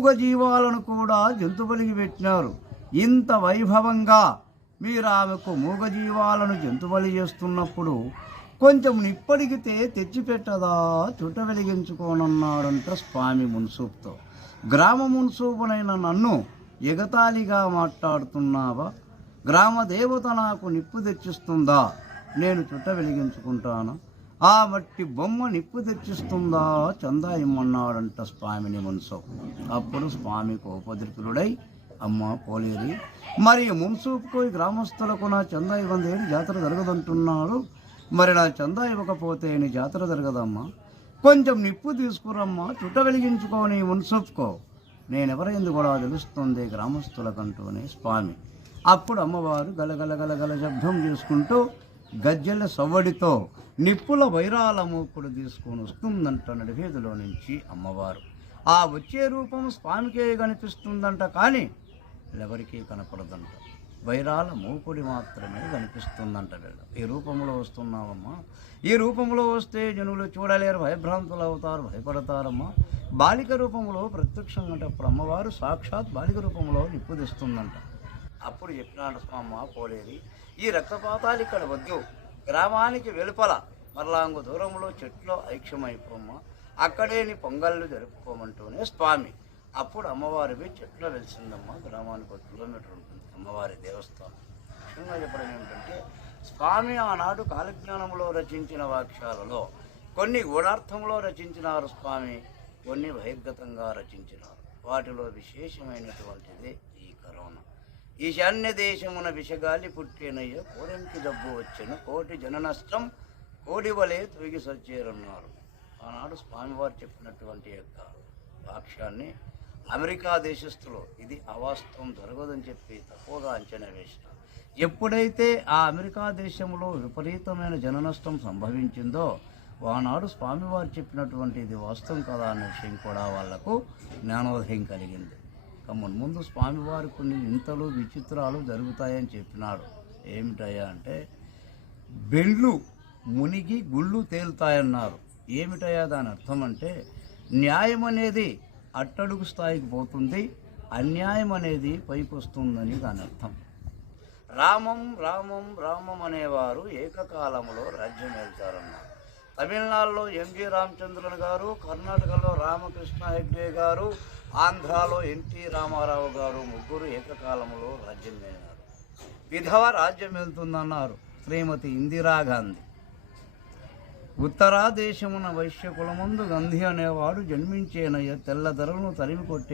మూగజీవాలను కూడా జంతుబలికి పెట్టినారు. ఇంత వైభవంగా మీరు ఆమెకు మూగజీవాలను జంతుబలి చేస్తున్నప్పుడు కొంచెం నిప్పడిగితే తెచ్చిపెట్టదా, చుట్ట వెలిగించుకోనన్నాడంట స్వామి మున్సూపుతో. గ్రామ మున్సూపునైన నన్ను ఎగతాళిగా మాట్లాడుతున్నావా? గ్రామ దేవత నాకు నిప్పు తెచ్చిస్తుందా, నేను చుట్ట వెలిగించుకుంటాను? ఆ మట్టి బొమ్మ నిప్పు తెచ్చిస్తుందా, చందా ఇమ్మన్నాడంట స్వామిని మున్సూపు. అప్పుడు స్వామి కోపద్రికులుడై, అమ్మ పోలేరి, మరి మున్సూపుకు గ్రామస్తులకు నా చందా ఇవ్వండి, జాతర జరగదంటున్నాడు. మరి నా చందా ఇవ్వకపోతే నీ జాతర జరగదమ్మా. కొంచెం నిప్పు తీసుకురమ్మా, చుట్ట వెలిగించుకోని మున్సూపుకో. నేనెవరైంది కూడా తెలుస్తుంది గ్రామస్తులకంటూనే స్వామి. అప్పుడు అమ్మవారు గలగలగలగల శబ్దం చేసుకుంటూ గజ్జెల సవ్వడితో నిప్పుల వైరాల మూకుడు తీసుకొని వస్తుందంట నడివీధిలో నుంచి అమ్మవారు. ఆ వచ్చే రూపం స్వామికే కనిపిస్తుందంట, కానీ ఎవరికీ కనపడదంట. వైరాల మూకుడి మాత్రమే కనిపిస్తుందంట. వీళ్ళు ఈ రూపంలో వస్తున్నావమ్మా, ఈ రూపంలో వస్తే జనులు చూడలేరు, భయభ్రాంతులు అవుతారు, భయపడతారమ్మా. బాలిక రూపంలో ప్రత్యక్షంగా అంటే అప్పుడు అమ్మవారు సాక్షాత్ బాలిక రూపంలో నిప్పు తెస్తుందంట. అప్పుడు చెప్పినాడు స్వామి పోలేరి, ఈ రక్తపాతాలు ఇక్కడ వద్దు, గ్రామానికి వెలుపల మరలాంగు దూరంలో చెట్లో ఐక్యమైపోమ్మా, అక్కడే నీ పొంగళ్ళు జరుపుకోమంటూనే స్వామి. అప్పుడు అమ్మవారివి చెట్లో వెలిసిందమ్మా. గ్రామానికి 1 కిలోమీటర్ ఉంటుంది అమ్మవారి దేవస్థానం. ముఖ్యంగా చెప్పడం ఏమిటంటే, స్వామి ఆనాడు కాలజ్ఞానంలో రచించిన వాక్యాలలో కొన్ని గూఢార్థంలో రచించినారు స్వామి, కొన్ని బహిర్గతంగా రచించినారు. వాటిలో విశేషమైనటువంటిది ఈ కరోనా. ఈశాన్య దేశమున విషగాలి పుట్టేనయ్య, కోరెంకి జబ్బు వచ్చెను, కోటి జన నష్టం కోడి వలె తొలగి సచ్చేరన్నారు. ఆనాడు స్వామివారు చెప్పినటువంటి యొక్క వాక్యాన్ని అమెరికా దేశస్థులు ఇది అవాస్తవం, జరగదని చెప్పి తక్కువగా అంచనా వేసిన. ఎప్పుడైతే ఆ అమెరికా దేశంలో విపరీతమైన జననష్టం సంభవించిందో, ఆనాడు స్వామివారు చెప్పినటువంటి ఇది వాస్తవం కదా అనే విషయం కూడా వాళ్లకు జ్ఞానోదయం కలిగింది. ముందు స్వామివారు కొన్ని వింతలు విచిత్రాలు జరుగుతాయని చెప్పినాడు. ఏమిటయ్యా అంటే, బెండ్లు మునిగి గుళ్ళు తేలుతాయన్నారు. ఏమిటయ్యా దాని అర్థం అంటే, న్యాయం అనేది అట్టడుగు స్థాయికి పోతుంది, అన్యాయం అనేది పైకి వస్తుందని దాని అర్థం. రామం రామం రామం అనేవారు ఏకకాలంలో రాజ్యం వెళ్తారన్నారు. తమిళనాడులో ఎంజి రామచంద్రన్ గారు, కర్ణాటకలో రామకృష్ణ హెగ్డే గారు, ఆంధ్రాలో ఎన్టీ రామారావు గారు ముగ్గురు ఏకకాలంలో రాజ్యం వెళ్ళినారు. విధవ రాజ్యం వెళ్తుందన్నారు శ్రీమతి ఇందిరాగాంధీ. ఉత్తరా దేశమున వైశ్య కులమందు గంధి అనేవాడు జన్మించేనయ్య, తెల్లధరలను తరిమి కొట్టే